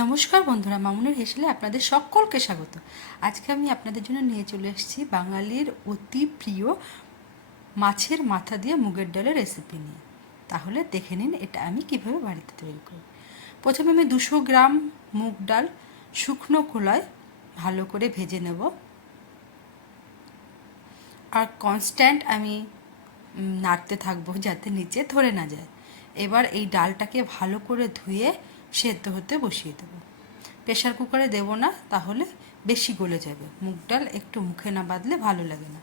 নমস্কার বন্ধুরা, মামুনের হেসেলে আপনাদের সকলকে স্বাগত। আজকে আমি আপনাদের জন্য নিয়ে চলে এসেছি বাঙালির অতি প্রিয় মাছের মাথা দিয়ে মুগের ডালের রেসিপি নিয়ে। তাহলে দেখে নিন এটা আমি কিভাবে বাড়িতে তৈরি করি। প্রথমে আমি 200 গ্রাম মুগ ডাল শুকনো খোলায় ভালো করে ভেজে নেব, আর কনস্ট্যান্ট আমি নাড়তে থাকবো যাতে নিচে ধরে না যায়। এবার এই ডালটাকে ভালো করে ধুয়ে সেদ্ধ হতে বসিয়ে দেবো। প্রেশার কুকারে দেব না, তাহলে বেশি গলে যাবে। মুগ ডাল একটু মুখে না বাঁধলে ভালো লাগে না।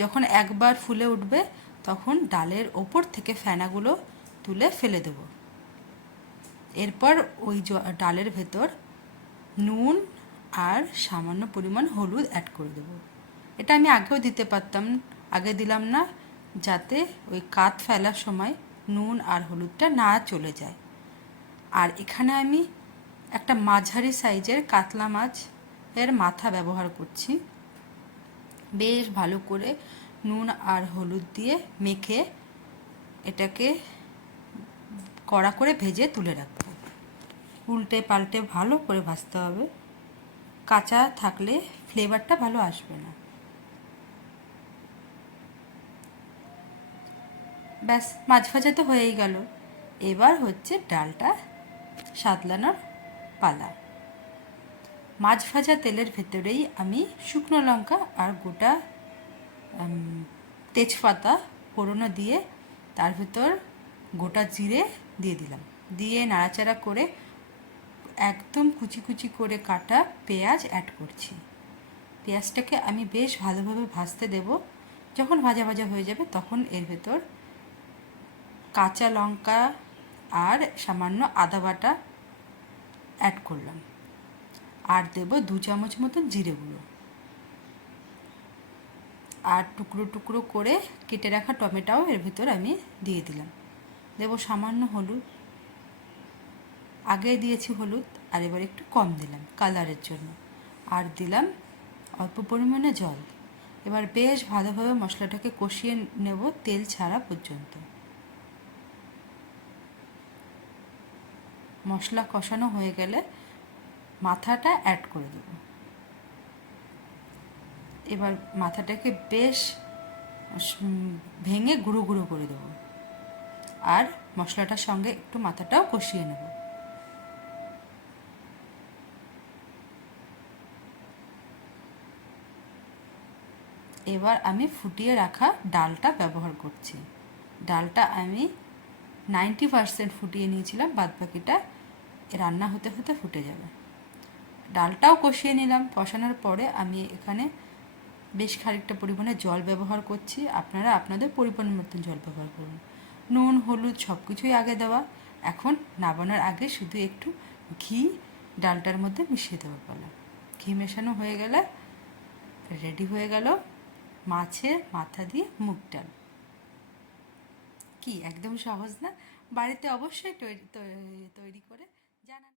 যখন একবার ফুলে উঠবে তখন ডালের ওপর থেকে ফেনাগুলো তুলে ফেলে দেব। এরপর ওই ডালের ভেতর নুন আর সামান্য পরিমাণ হলুদ অ্যাড করে দেব। এটা আমি আগেও দিতে পারতাম, আগে দিলাম না যাতে ওই কাত ফেলার সময় নুন আর হলুদটা না চলে যায়। আর এখানে আমি একটা মাঝারি সাইজের কাতলা মাছ এর মাথা ব্যবহার করছি। বেশ ভালো করে নুন আর হলুদ দিয়ে মেখে এটাকে কড়া করে ভেজে তুলে রাখবো। উল্টে পাল্টে ভালো করে ভাজতে হবে, কাঁচা থাকলে ফ্লেভারটা ভালো আসবে না। ব্যাস, মাছ ভাজা তো হয়েই গেল। এবার হচ্ছে ডালটা সাতলানোর পালা। মাছ ভাজা তেলের ভেতরেই আমি শুকনো লঙ্কা আর গোটা তেজপাতা ফোড়নো দিয়ে তার ভেতর গোটা জিরে দিয়ে দিলাম, দিয়ে নাড়াচাড়া করে একদম কুচি কুচি করে কাটা পেঁয়াজ অ্যাড করছি। পেঁয়াজটাকে আমি বেশ ভালোভাবে ভাজতে দেব। যখন ভাজা ভাজা হয়ে যাবে তখন এর ভেতর কাঁচা লঙ্কা আর সামান্য আদা বাটা অ্যাড করলাম, আর দেব 2 চামচ মতো জিরে গুঁড়ো, আর টুকরো টুকরো করে কেটে রাখা টমেটোও এর ভেতর আমি দিয়ে দিলাম। দেব সামান্য হলুদ, আগে দিয়েছি হলুদ, আর এবার একটু কম দিলাম কালারের জন্য, আর দিলাম অল্প পরিমাণে জল। এবার বেশ ভালোভাবে মশলাটাকে কষিয়ে নেব তেল ছাড়া পর্যন্ত। মশলা কষানো হয়ে গেলে মাথাটা অ্যাড করে দেব। এবার মাথাটাকে বেশ ভেঙে গুঁড়ো গুঁড়ো করে দেবো, আর মশলাটার সঙ্গে একটু মাথাটাও কষিয়ে নেব। এবার আমি ফুটিয়ে রাখা ডালটা ব্যবহার করছি। ডালটা আমি 90% ফুটিয়ে নিয়েছিলাম, বাদবাকিটা রান্না হতে হতে ফুটে যাবে। ডালটাও কষিয়ে নিলাম। কষানোর পরে আমি এখানে বেশ খানিকটা পরিমাণে জল ব্যবহার করছি। আপনারা আপনাদের পরিমাণ মতন জল ব্যবহার করুন। নুন হলুদ সব কিছুই আগে দেওয়া, এখন নামানোর আগে শুধু একটু ঘি ডালটার মধ্যে মিশিয়ে দেওয়ার পালা। ঘি মেশানো হয়ে গেলে রেডি হয়ে গেল মাছের মাথা দিয়ে মুগ ডাল। কি একদম সহজ না? বাড়িতে অবশ্যই তৈরি করে জানান।